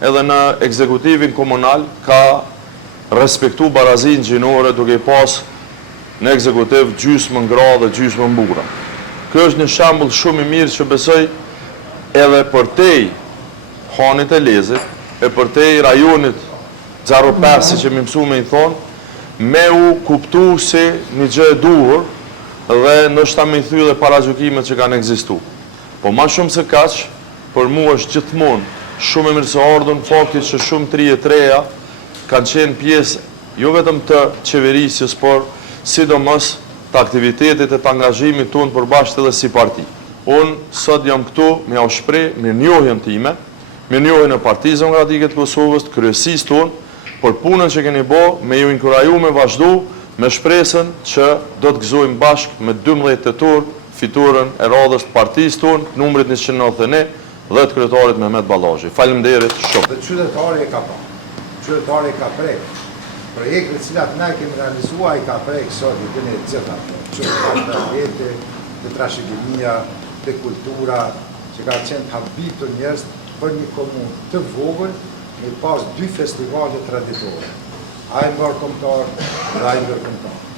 edhe në ekzekutivin komunal ka respektu barazin gjinore duke pas në ekzekutiv gjysmë ngra dhe gjysmë mbura. Kjo është një shembull shumë i mirë që besoj edhe për tej Hanit e Lezit, e për tej rajonit 05, si që mi mësu me i thonë, me u kuptu si një gjë e duhur dhe nështë ta me i thy dhe paragjykimet që kanë egzistu. Po ma shumë se kaq, për mu është gjithmonë shumë e mirë se ardhën faktit që shumë 33-a kanë qenë pjesë jo vetëm të qeverisjes, por sidomos të aktivitetit e të angazhimit tonë përbashkët edhe si parti. Unë sot jam këtu me au shpreh me njohjen time, me njohjen e Partisë Demokratike të Kosovës, të kryesisë tonë, për punën që keni bo, me ju inkuraju me vazhdu, me shpresën që do të gëzojmë bashkë me 12 tetor fiturën e radhës të partisë tonë, numrit 191 dhe të kryetarit Mehmet Ballazhi. Faleminderit shumë. Dhe qytetari e ka pa. Qytetari e ka prek. Projekte cilat ne kemi realizua i ka prek sot i të një gjitha. Qytetari të vete, të trashëgimia, të kultura, që ka qenë të habitur njerëz për një komunë të vogël, me pas 2 festivale traditore. A i mërë kombëtar dhe a i mërë kombëtar.